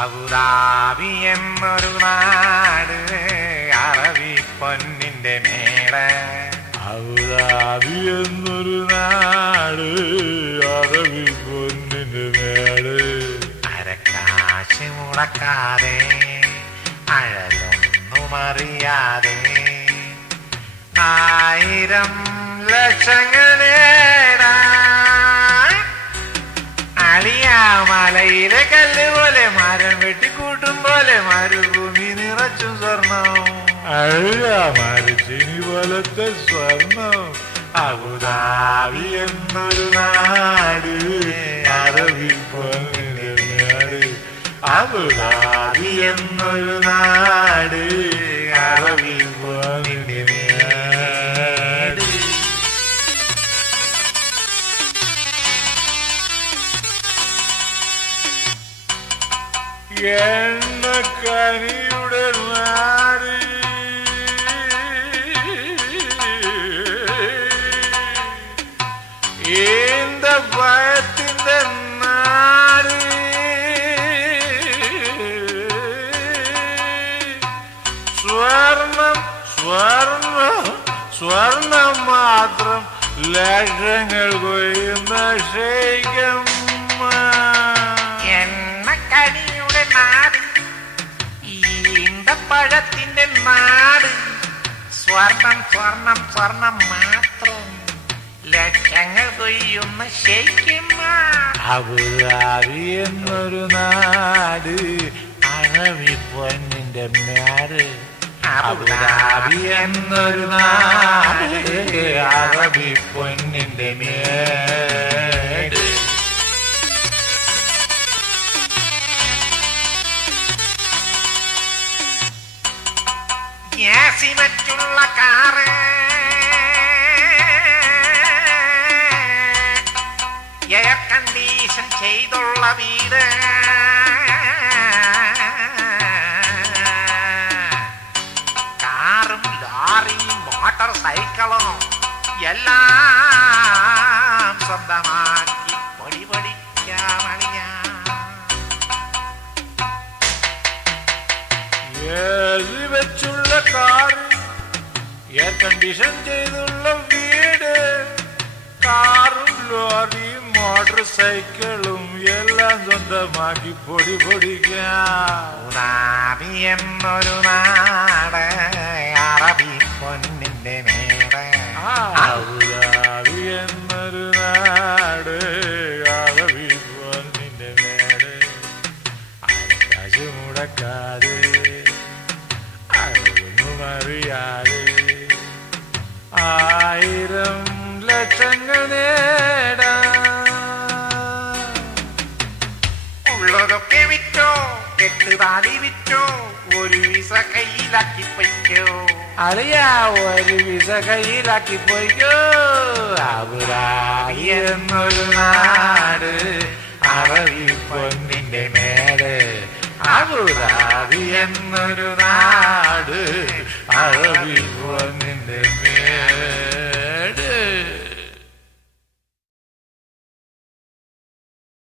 Abu Dhabi എന്നൊരു നാട് അറബി പൊന്നിന്റെ മേട്. അബുദാബി എന്നൊരു നാട് അറബി പൊന്നിന്റെ മേട്. അരക്കാശ് മുടക്കാതെ അഴലൊന്നും അറിയാതെ 1000 ലക്ഷങ്ങൾ നേടാൻ അളിയാമലയിലെ കല്ല് പോലെ മരം വെട്ടിക്കൂട്ടും പോലെ മരുഭൂമി നിറച്ചും സ്വർണം. അഴിയാമരച്ചിനി പോലത്തെ സ്വർണം. അബുദാബി എന്നൊരു നാട് അറബി പൊന്നിന്റെ മേട്. അബുദാബി എന്നൊരു നാട് അറബി പൊന്നിന്റെ മേട്. എണ്ണക്കനിയുടെ നാട്. ഈന്തപ്പഴത്തിന്റെ നാട്. സ്വർണം സ്വർണം സ്വർണം മാത്രം ലക്ഷങ്ങൾ കൊയ്യുന്ന ഷെയ്ഖമ്മ. എണ്ണക്കടിയുടെ നാട് ഈന്തപ്പഴത്തിന്റെ നാട്. സ്വർണം സ്വർണം സ്വർണം മാത്രം ലക്ഷങ്ങൾ കൊയ്യുന്ന ഷെയ്ഖമ്മ. അബുദാബി എന്നൊരു നാട് അറബി പൊന്നിന്റെ മേട്. അബുദാബി എന്നൊരു നാട് അറബി പൊന്നിന്റെ മേട്. ഗ്യാസി മറ്റുള്ള കാറ് എയർ കണ്ടീഷൻ ചെയ്തുള്ള വീട്. കാറും ലോറിയും മോട്ടോർ സൈക്കിളും എല്ലാം സ്വന്തമാക്കി പൊടി പൊടിക്കാമണിയ. ഏറി വെച്ചുള്ള കാർ, എയർ കണ്ടീഷൻ ചെയ്തുള്ള വീട്, കാറും ലോറിയും മോട്ടോർ സൈക്കിളും എല്ലാം സ്വന്തമാക്കി പൊടി പൊടിക്കാം. അബുദാബി എന്നൊരു നാട് അറബി പൊന്നിന്റെ മേട്. അബുദാബി എന്നൊരു നാട് അറബി പൊന്നിന്റെ മേട്. ആകാശ് മുടക്കാതെ അതൊന്നും അറിയാതെ 1000 ലക്ഷങ്ങൾ നേടാം. ഉള്ളതൊക്കെ വിറ്റോ, കെട്ടുതാലി വിറ്റോ, ഒരു വിസ കയ്യിലാക്കി പൊയ്ക്കോ. അളിയാ ഒരു വിസ കയ്യിലാക്കി പോയിക്കോ. അബുദാബി എന്നൊരു നാട് അറബി പൊന്നിന്റെ മേട്. അബുദാബി എന്നൊരു നാട്